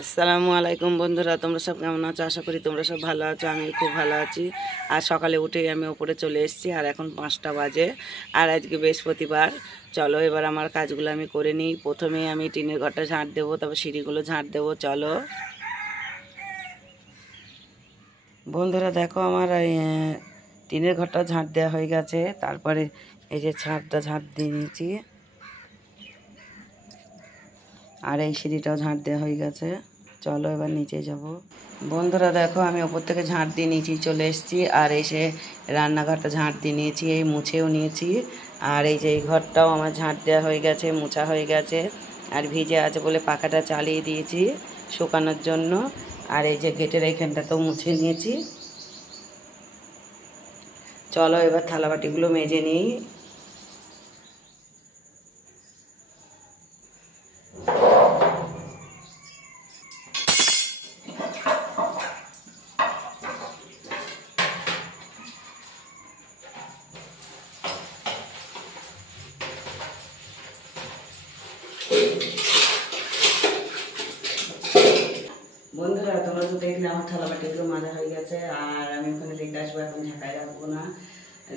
আসসালামু আলাইকুম বন্ধুরা, তোমরা সব কেমন আছো? আশা করি তোমরা সব ভালো আছো। আমি খুব ভালো আছি। আর সকালে উঠেই আমি ওপরে চলে এসেছি, আর এখন 5টা বাজে, আর আজকে বৃহস্পতিবার। চলো এবার আমার কাজগুলো আমি করে নিই। প্রথমে আমি টিনের ঘরটা ঝাঁট দেবো, তারপর সিঁড়িগুলো ঝাঁট দেবো। চলো বন্ধুরা, দেখো আমার টিনের ঘরটা ঝাঁট দেওয়া হয়ে গেছে। তারপরে এই যে ছাদটা ঝাঁট দিয়ে নিয়েছি, আর এই সিঁড়িটাও ঝাঁট দেওয়া হয়ে গেছে। চলো এবার নিচে যাব। বন্ধুরা দেখো, আমি ওপর থেকে ঝাঁট দিয়ে নিচে চলে এসেছি, আর এসে রান্নাঘরটা ঝাঁট দিয়ে নিয়েছি, এই মুছেও নিয়েছি। আর এই যে এই ঘরটাও আমার ঝাঁট দেওয়া হয়ে গেছে, মোছা হয়ে গেছে। আর ভিজে আছে বলে পাখাটা চালিয়ে দিয়েছি শুকানোর জন্য। আর এই যে গেটের এইখানটাতেও মুছে নিয়েছি। চলো এবার থালাবাটিগুলো মেজে নিই। বন্ধুরা তোমরা তো দেখলে আমার থালাবাটিগুলো মাজা হয়ে গেছে, আর আমি ওখানে রেখে আসবো, এখন ঢাকায় রাখবো না।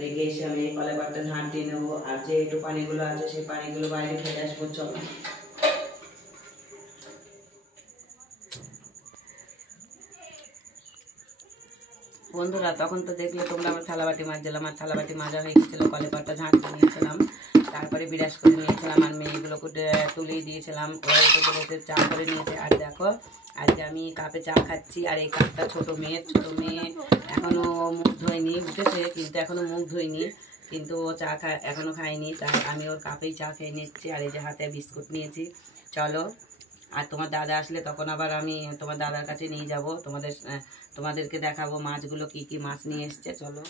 রেখে এসে আমি এই কলে পাটটা ঝাঁট দিয়ে নেবো, আর যে একটু পানিগুলো আছে সেই পানিগুলো বাইরে ফেলে আসবো। চলো বন্ধুরা, তখন তো দেখলে তোমরা আমার থালাবাটি মাজছিলাম, আর থালাবাটি মাজা হয়ে গেছিলো, কলে পাটটা ঝাঁট দিয়ে নিয়েছিলাম। তারপরে বিরাজ করে নিয়েছিলাম, আর মেয়েগুলোকে তুলেই দিয়েছিলাম, ওরা একটু চা করে নিয়েছে। আর দেখো আজকে আমি কাপে চা খাচ্ছি, আর এই কাপটা ছোট মেয়ে এখনও মুখ ধোয়নি, উঠেছে কিন্তু এখনও মুখ ধোয়নি, কিন্তু ও চা এখনও খায়নি, তাই আমি ওর কাপেই চা খেয়ে নিচ্ছি। আর এই যে হাতে বিস্কুট নিয়েছি। চলো, আর তোমার দাদা আসলে তখন আবার আমি তোমার দাদার কাছে নিয়ে যাব, তোমাদেরকে দেখাবো মাছগুলো কি কি মাছ নিয়ে এসছে। চলো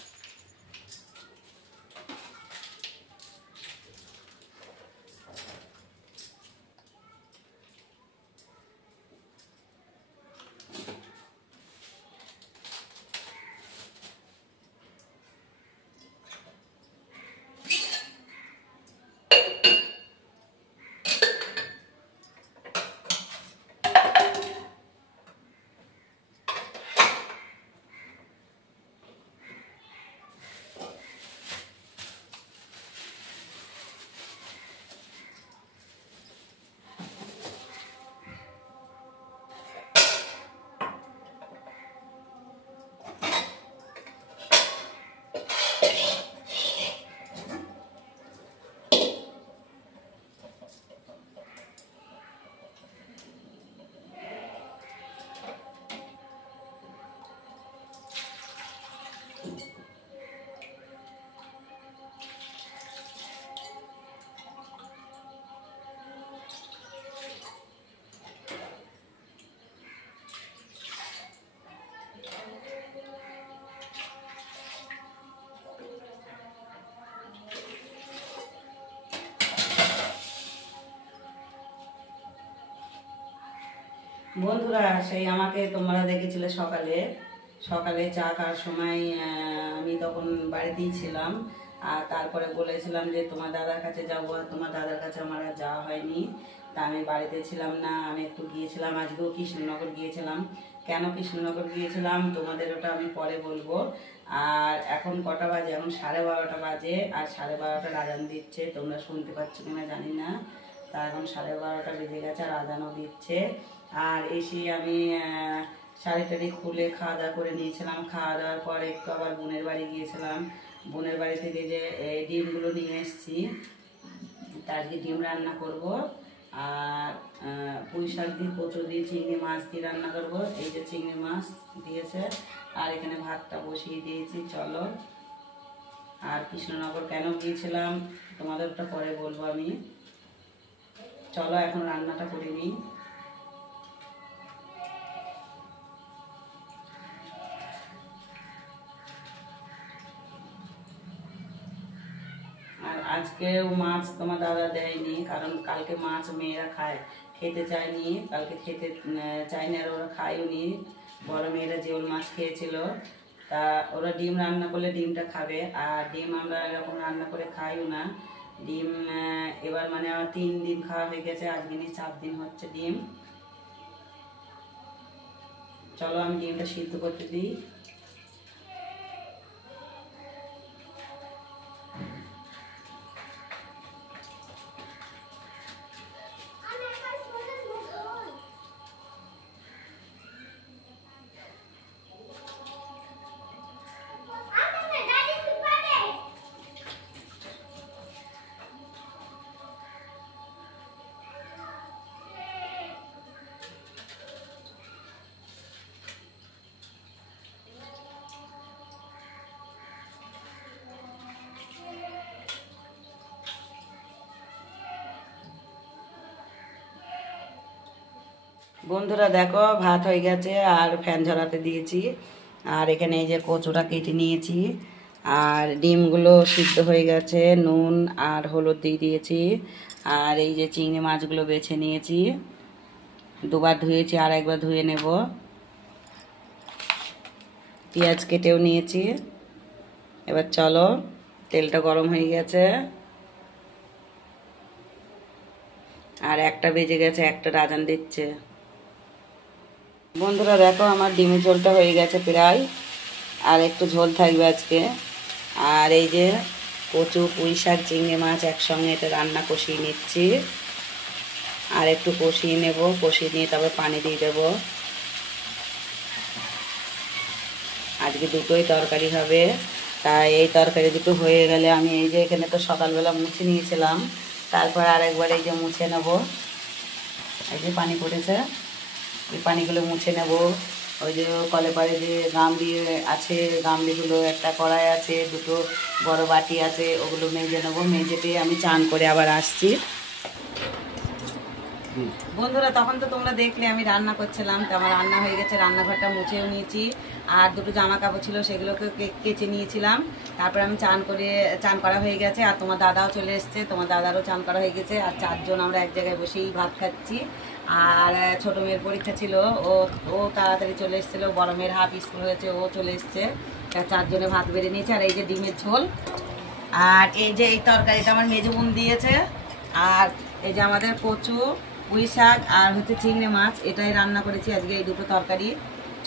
বন্ধুরা, সেই আমাকে তোমরা দেখেছিলে সকালে সকালে চা খাওয়ার সময়, আমি তখন বাড়িতেই ছিলাম। আর তারপরে বলেছিলাম যে তোমার দাদার কাছে যাবো, আর তোমার দাদার কাছে আমার আর যাওয়া হয়নি। তা আমি বাড়িতে ছিলাম না, আমি একটু গিয়েছিলাম, আজকেও কৃষ্ণনগর গিয়েছিলাম। কেন কৃষ্ণনগর গিয়েছিলাম তোমাদের ওটা আমি পরে বলবো। আর এখন কটা বাজে? এখন 12:30 বাজে, আর 12:30 আজান দিচ্ছে, তোমরা শুনতে পাচ্ছ কিনা জানি না। তা এখন 12:30 বেজে গেছে, আর আজানও দিচ্ছে। আর এসে আমি শাড়ি টাড়ি খুলে খাওয়া দাওয়া করে নিয়েছিলাম। খাওয়া দাওয়ার পর একটু আবার বোনের বাড়ি গিয়েছিলাম। বোনের বাড়ি থেকে যে ডিমগুলো নিয়ে এসেছি, আজকে ডিম রান্না করব। আর পুঁই শাক দিয়ে, কচু দিয়ে, চিংড়ি মাছ দিয়ে রান্না করব। এই যে চিংড়ি মাছ দিয়েছে, আর এখানে ভাতটা বসিয়ে দিয়েছি। চলো, আর কৃষ্ণনগর কেন গিয়েছিলাম তোমাদের ওটা পরে বলবো আমি। চলো এখন রান্নাটা করে নিই। আর আজকেও মাছ তোমার দাদা দেয়নি, কারণ কালকে মাছ মেয়েরা খেতে চায়নি, কালকে খেতে চায়নি, আর ওরা খায়ও নি। বড় মেয়েরা জিওল মাছ খেয়েছিল, তা ওরা ডিম রান্না করলে ডিমটা খাবে, আর ডিম আমরা এরকম রান্না করে খাইও না। ডিম এবার মানে আমার 3 দিন খাওয়া হয়ে গেছে, আজকে নিয়ে 4 দিন হচ্ছে ডিম। চলো আমি ডিমটা সিদ্ধ করতে দিই। বন্ধুরা দেখো ভাত হয়ে গেছে আর ফ্যান ঝরাতে দিয়েছি। আর এখানে এই যে কচুটা কেটে নিয়েছি, আর ডিমগুলো সিদ্ধ হয়ে গেছে, নুন আর হলুদ দিয়ে দিয়েছি। আর এই যে চিংড়ি মাছগুলো বেছে নিয়েছি, দুবার ধুয়েছি আর একবার ধুয়ে নেব। পেঁয়াজ কেটেও নিয়েছি। এবার চলো, তেলটা গরম হয়ে গেছে আর একটা বেজে গেছে, একটা আজান দিচ্ছে। বন্ধুরা দেখো আমার ডিমের ঝোলটা হয়ে গেছে প্রায়, আর একটু ঝোল থাকবে আজকে। আর এই যে কচু, পুঁই শাক, চিংড়ি মাছ একসঙ্গে এটা রান্না কষিয়ে নিচ্ছি। আর একটু কষিয়ে নেব, কষিয়ে নিয়ে তবে পানি দিয়ে দেব। আজকে দুটোই তরকারি হবে, তাই এই তরকারি দুটো হয়ে গেলে আমি এই যে এখানে তো সকালবেলা মুছে নিয়েছিলাম, তারপর আরেকবার এই যে মুছে নেব। এই যে পানি পড়েছে, এই পানিগুলো মুছে নেব। ওই যে কলে পাড়ে যে গামলি আছে, গামলিগুলো, একটা কড়াই আছে, দুটো বড় বাটি আছে, ওগুলো মেজে নেবো। মেজে পেয়ে আমি চান করে আবার আসছি। বন্ধুরা তখন তো তোমরা দেখলে আমি রান্না করছিলাম, তো আমার রান্না হয়ে গেছে, রান্নাঘরটা মুছেও নিয়েছি। আর দুটো জামা কাপড় ছিল সেগুলোকে কেচে নিয়েছিলাম। তারপরে আমি চান করা হয়ে গেছে, আর তোমার দাদাও চলে এসছে, তোমার দাদারও চান করা হয়ে গেছে। আর চারজন আমরা এক জায়গায় বসেই ভাত খাচ্ছি। আর ছোটো মেয়ের পরীক্ষা ছিল, ও তাড়াতাড়ি চলে এসেছিলো। বড় মেয়ের হাফ স্কুল হয়েছে, ও চলে এসছে। চারজনে ভাত বেড়ে নিয়েছে। আর এই যে ডিমের ঝোল, আর এই যে এই তরকারিটা আমার মেজো বোন দিয়েছে। আর এই যে আমাদের কচু, পুঁই শাক আর হচ্ছে চিংড়ি মাছ, এটাই রান্না করেছি আজকে, এই দুটো তরকারি।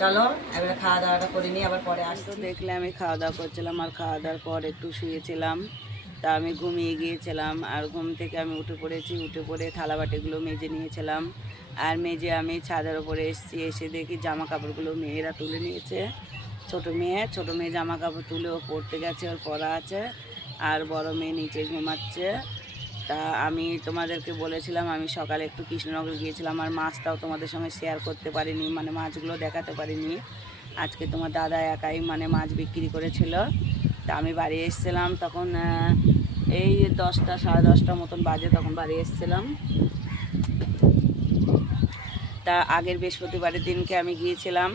চলো এবারে খাওয়া দাওয়াটা করে নিই, আবার পরে আসতো। দেখলে আমি খাওয়া দাওয়া করছিলাম, আর খাওয়া দাওয়ার পর একটু শুয়েছিলাম। তা আমি ঘুমিয়ে গিয়েছিলাম, আর ঘুম থেকে আমি উঠে পড়েছি। উঠে পড়ে থালা বাটিগুলো মেজে নিয়েছিলাম, আর মেজে আমি ছাদের ওপরে এসেছি। এসে দেখি জামা কাপড়গুলো মেয়েরা তুলে নিয়েছে। ছোট মেয়ে জামা কাপড় তুলে ও পড়তে গেছে, ওর পড়া আছে। আর বড় মেয়ে নিচে ঘুমাচ্ছে। তা আমি তোমাদেরকে বলেছিলাম আমি সকালে একটু কৃষ্ণনগর গিয়েছিলাম, আর মাছটাও তোমাদের সঙ্গে শেয়ার করতে পারিনি, মানে মাছগুলো দেখাতে পারিনি। আজকে তোমার দাদা একাই মানে মাছ বিক্রি করেছিল। তা আমি বাড়ি এসেছিলাম তখন এই 10টা সাড়ে 10টা মতন বাজে, তখন বাড়ি এসেছিলাম। তা আগের বৃহস্পতিবারের দিনকে আমি গিয়েছিলাম,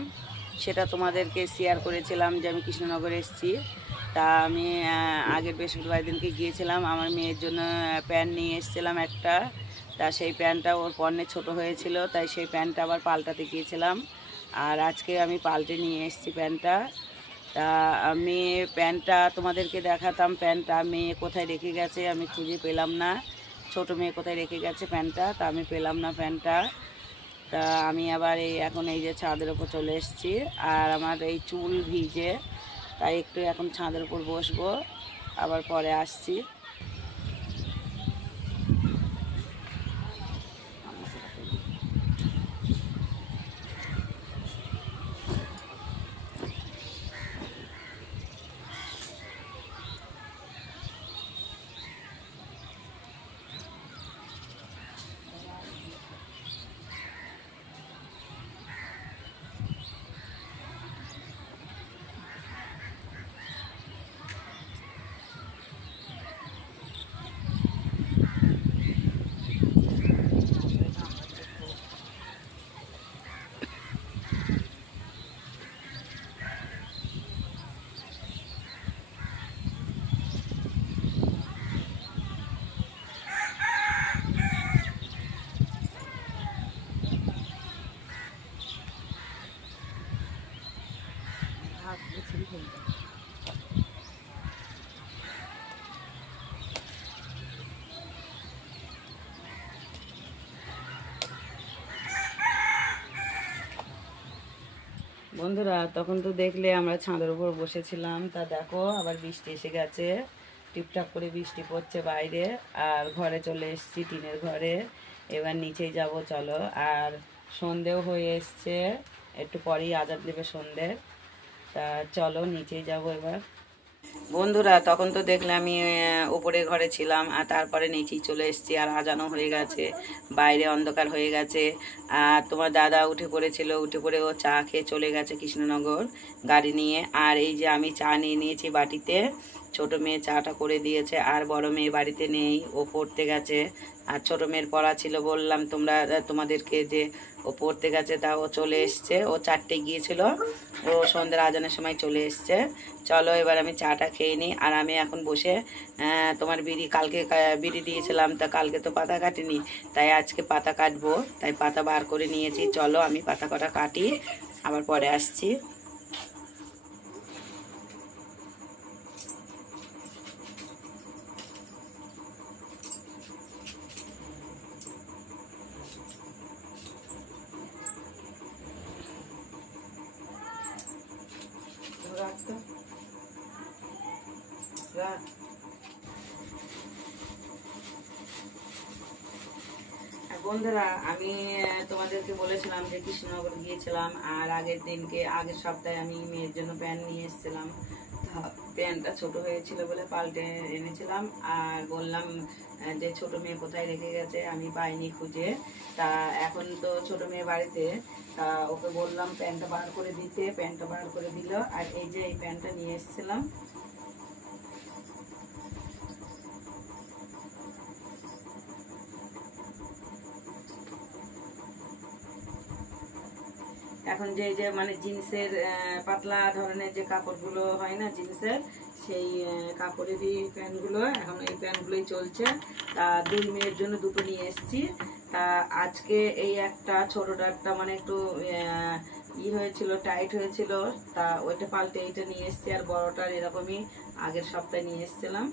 সেটা তোমাদেরকে শেয়ার করেছিলাম যে আমি কৃষ্ণনগরে এসেছি। তা আমি আগের বৃহস্পতিবার দিনকে গিয়েছিলাম, আমার মেয়ের জন্য প্যান্ট নিয়ে এসেছিলাম একটা। তা সেই প্যান্টটা ওর পরনে ছোট হয়েছিল, তাই সেই প্যান্টটা আবার পাল্টাতে গিয়েছিলাম। আর আজকে আমি পাল্টে নিয়ে এসেছি প্যান্টটা। তা আমি প্যান্টটা তোমাদেরকে দেখাতাম, প্যান্টটা মেয়ে কোথায় রেখে গেছে আমি খুঁজে পেলাম না। ছোট মেয়ে কোথায় রেখে গেছে প্যান্টটা, তা আমি পেলাম না প্যান্টটা। তা আমি আবার এখন এই যে ছাদের ওপর চলে এসেছি। আর আমার এই চুল ভিজে, তাই একটু এখন ছাদের উপর বসবো, আবার পরে আসছি। বন্ধুরা তখন তো দেখলে আমরা ছাদের উপর বসেছিলাম, তা দেখো আবার বৃষ্টি এসে গেছে, টিপটাপ করে বৃষ্টি পড়ছে বাইরে। আর ঘরে চলে এসেছি, টিনের ঘরে। এবার নিচেই যাব চলো। আর সন্ধেও হয়ে এসছে, একটু পরেই আজান দেবে সন্ধ্যের। তা চলো নিচেই যাব এবার। বন্ধুরা তখন তো দেখলে আমি উপরে ঘরে ছিলাম, আর তারপরে নিচেই চলে এসেছি। আর আজানও হয়ে গেছে, বাইরে অন্ধকার হয়ে গেছে। আর তোমার দাদা উঠে পড়েছিল, উঠে পড়ে ও চা খেয়ে চলে গেছে কৃষ্ণনগর গাড়ি নিয়ে। আর এই যে আমি চা নিয়ে নিয়েছি বাটিতে, ছোট মেয়ে চাটা করে দিয়েছে। আর বড় মেয়ে বাড়িতে নেই, ও পড়তে গেছে। আর ছোট মেয়ের পড়া ছিল, বললাম তোমাদেরকে যে ও পড়তে গেছে, তা ও চলে এসছে। ও 4টে গিয়েছিল, ও সন্ধ্যের আজানের সময় চলে এসছে। চলো এবার আমি চাটা খেয়ে নিই। আর আমি এখন বসে তোমার কালকে বিড়ি দিয়েছিলাম, তা কালকে তো পাতা কাটিনি, তাই আজকে পাতা কাটবো, তাই পাতা বার করে নিয়েছি। চলো আমি পাতা কটা কাটি, আবার পরে আসছি। বন্ধুরা আমি তোমাদেরকে বলেছিলাম যে কৃষ্ণনগর গিয়েছিলাম, আর আগের সপ্তাহে আমি মেয়ের জন্য প্যান্ট নিয়ে এসেছিলাম। প্যান্টটা ছোট হয়েছিল বলে পাল্টে এনেছিলাম। আর বললাম যে ছোট মেয়ে কোথায় রেখে গেছে, আমি পাইনি খুঁজে। তা এখন তো ছোট মেয়ে বাড়িতে, তা ওকে বললাম প্যান্টটা বার করে দিতে, প্যান্টটা বার করে দিল। আর এই যে এই প্যান্টটা নিয়ে এসেছিলাম। এখন যে মানে জিন্সের পাতলা ধরনের যে কাপড়গুলো হয় না জিন্সের, সেই কাপড়েরই প্যান্টগুলো, এখন এই প্যান্টগুলোই চলছে। তা 2 মেয়ের জন্য দুটো নিয়ে এসেছি। তা আজকে এই একটা ছোটটা একটা মানে একটু হয়েছিল, টাইট হয়েছিল, তা ওইটা পাল্টে এইটা নিয়ে এসেছি। আর বড়টার এরকমই আগের সপ্তাহে নিয়ে এসেছিলাম।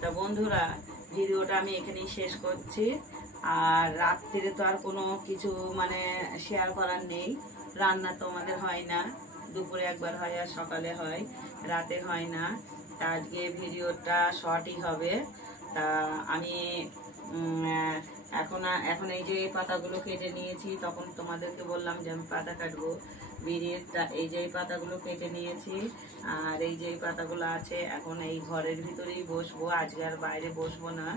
তা বন্ধুরা ভিডিওটা আমি এখানেই শেষ করছি। আর রাত্রিরে তো আর কোনো কিছু মানে শেয়ার করার নেই, রান্না তো আমাদের হয় না, দুপুরে একবার হয় আর সকালে হয়, রাতে হয় না। তা আজকে ভিডিওটা শর্টই হবে। তা আমি এখন এই যে পাতাগুলো কেটে নিয়েছি, তখন তোমাদেরকে বললাম যে আমি পাতা কাটবো বিড়ির। তা এই যে পাতাগুলো কেটে নিয়েছি, আর এই যে পাতাগুলো আছে, এখন এই ঘরের ভিতরেই বসবো, আজকে আর বাইরে বসবো না,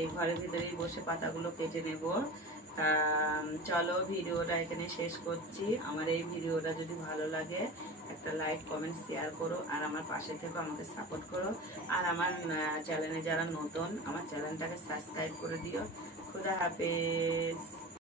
এই ঘরের ভিতরেই বসে পাতাগুলো কেটে নেব। তা চলো ভিডিওটা এখানে শেষ করছি। আমার এই ভিডিওটা যদি ভালো লাগে একটা লাইক কমেন্ট শেয়ার করো, আর আমার পাশে থেকে আমাকে সাপোর্ট করো। আর আমার চ্যানেলে যারা নতুন, আমার চ্যানেলটাকে সাবস্ক্রাইব করে দিও। খুদা হাফেজ।